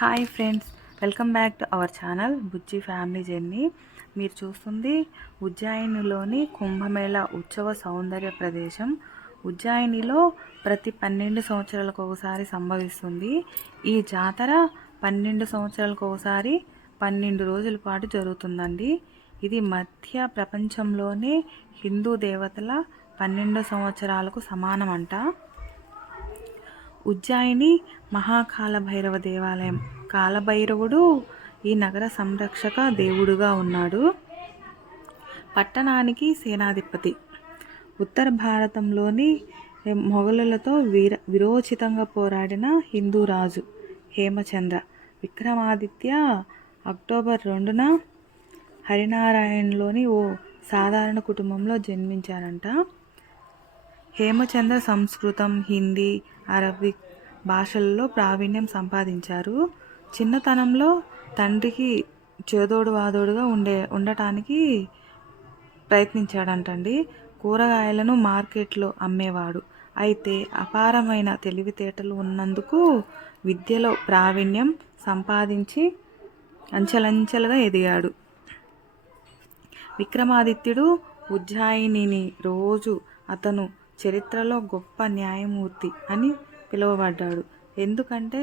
Hi friends, welcome back to our channel Bujji family journey. మీరు చూస్తుంది ఉజ్జయినిలోని కుంభమేళా ఉత్సవ సౌందర్య ప్రదేశం. ఉజ్జయినిలో ప్రతి 12 సంవత్సరాలకు ఒకసారి సంభవిస్తుంది. ఈ జాతర 12 సంవత్సరాలకు ఒకసారి 12 రోజుల పాటు జరుగుతుందండి. ఇది మధ్య ప్రపంచంలోనే హిందూ దేవతల 12 సంవత్సరాలకు సమానమంట. ఉజ్జయిని మహాకాల భైరవ దేవాలయం. కాలభైరవుడు ఈ నగర సంరక్షక దేవుడుగా ఉన్నాడు. పట్టణానికి సేనాధిపతి. ఉత్తర భారతంలోని మొఘలులతో విరోచితంగా పోరాడిన హిందూ రాజు హేమచంద్ర. విక్రమాదిత్య అక్టోబర్ 2న హరినారాయణలోని ఓ సాధారణ కుటుంబంలో జన్మించారంట. హేమచంద్ర సంస్కృతం, హిందీ, అరబిక్ భాషల్లో ప్రావీణ్యం సంపాదించారు. చిన్నతనంలో తండ్రికి చేదోడు వాదోడుగా ఉండటానికి ప్రయత్నించాడంటండి. కూరగాయలను మార్కెట్లో అమ్మేవాడు. అయితే అపారమైన తెలివితేటలు ఉన్నందుకు విద్యలో ప్రావీణ్యం సంపాదించి అంచెలంచెలుగా ఎదిగాడు. విక్రమాదిత్యుడు ఉజ్జయినిని రోజు అతను చరిత్రలో గొప్ప న్యాయమూర్తి అని పిలువబడ్డాడు. ఎందుకంటే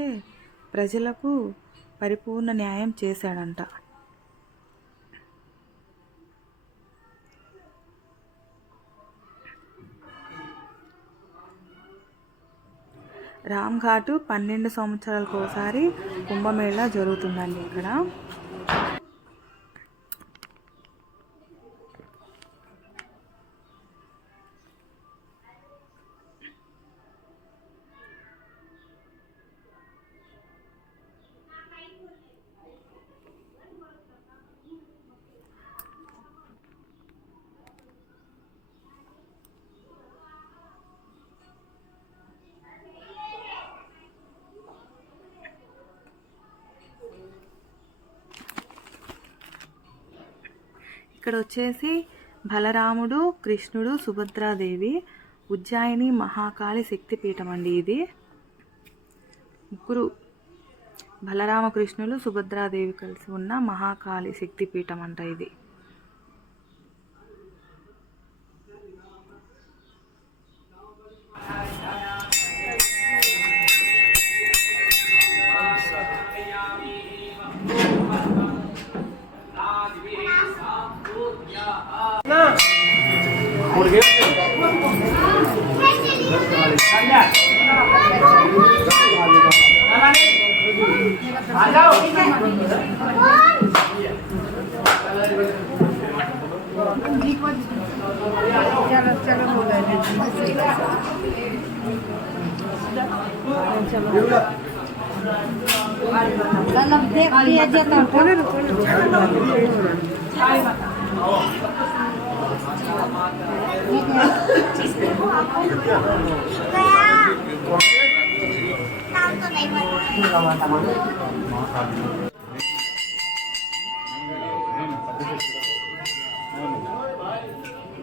ప్రజలకు పరిపూర్ణ న్యాయం చేశాడంట. రామ్ ఘాటు 12 సంవత్సరాలకు ఒకసారి కుంభమేళా జరుగుతుందండి ఇక్కడ. ఇక్కడ వచ్చేసి బలరాముడు, కృష్ణుడు, సుభద్రాదేవి. ఉజ్జయిని మహాకాళి శక్తిపీఠం అండి ఇది. ముగ్గురు బలరామకృష్ణులు, సుభద్రాదేవి కలిసి ఉన్న మహాకాళి శక్తిపీఠం అంట ఇది.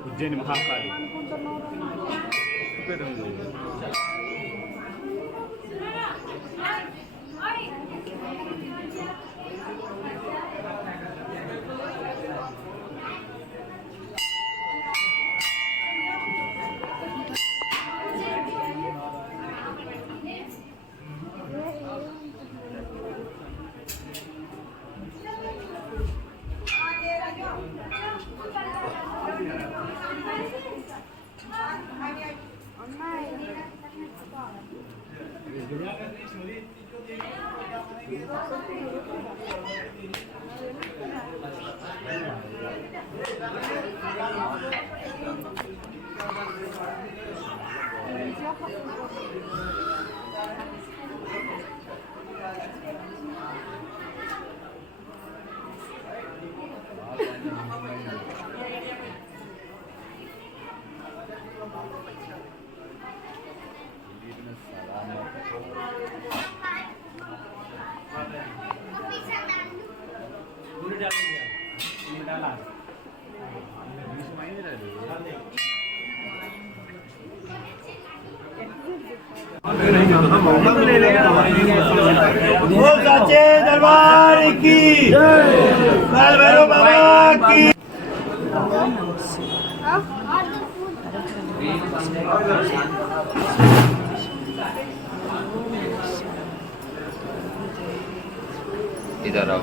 ఉజ్జయిని మహాకాళి. दरबार की काल भैरव बाबा की। इधर आओ।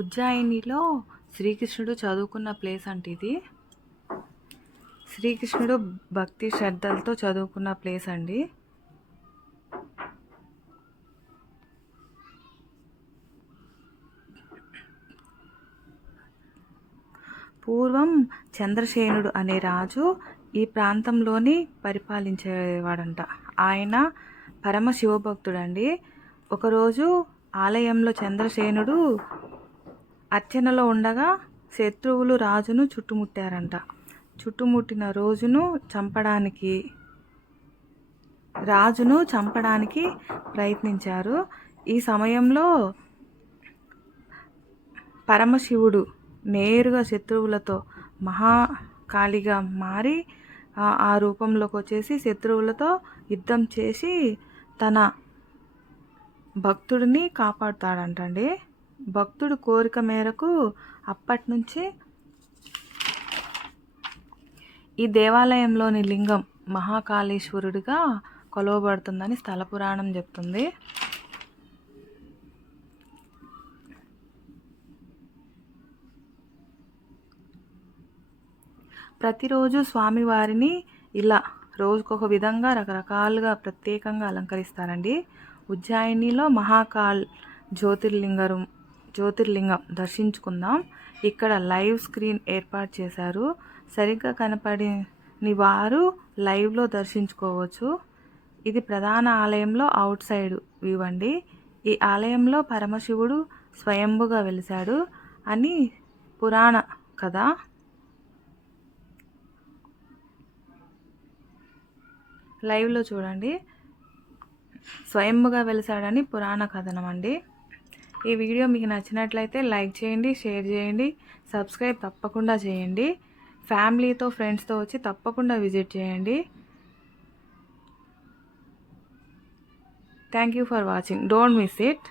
ఉజ్జాయినిలో శ్రీకృష్ణుడు చదువుకున్న ప్లేస్ అంటే ఇది. శ్రీకృష్ణుడు భక్తి శ్రద్ధలతో చదువుకున్న ప్లేస్ అండి. పూర్వం చంద్రసేనుడు అనే రాజు ఈ ప్రాంతంలోని పరిపాలించేవాడంట. ఆయన పరమ శివభక్తుడండి. ఒకరోజు ఆలయంలో చంద్రసేనుడు అర్చనలో ఉండగా శత్రువులు రాజును చుట్టుముట్టారంట. చుట్టుముట్టిన రాజును చంపడానికి ప్రయత్నించారు. ఈ సమయంలో పరమశివుడు నేరుగా శత్రువులతో మహాకాళిగా మారి ఆ రూపంలోకి వచ్చేసి శత్రువులతో యుద్ధం చేసి తన భక్తుడిని కాపాడుతాడంటండి. భక్తుడు కోరిక మేరకు అప్పటి నుంచి ఈ దేవాలయంలోని లింగం మహాకాళేశ్వరుడిగా కొలవబడుతుందని స్థల పురాణం చెప్తుంది. ప్రతిరోజు స్వామివారిని ఇలా రోజుకొక విధంగా రకరకాలుగా ప్రత్యేకంగా అలంకరిస్తారండి. ఉజ్జాయినిలో మహాకాల్ జ్యోతిర్లింగం దర్శించుకుందాం. ఇక్కడ లైవ్ స్క్రీన్ ఏర్పాటు చేశారు. సరిగ్గా కనపడని వారు లైవ్లో దర్శించుకోవచ్చు. ఇది ప్రధాన ఆలయంలో అవుట్ సైడ్ వ్యూ అండి. ఈ ఆలయంలో పరమశివుడు స్వయంభుగా వెలిశాడు అని పురాణ కథ. లైవ్లో చూడండి, స్వయంభుగా వెలిశాడని పురాణ కథనం అండి. ఈ వీడియో మీకు నచ్చినట్లయితే లైక్ చేయండి, షేర్ చేయండి, సబ్స్క్రైబ్ తప్పకుండా చేయండి. ఫ్యామిలీతో ఫ్రెండ్స్తో వచ్చి తప్పకుండా విజిట్ చేయండి. Thank you for watching. Don't miss it.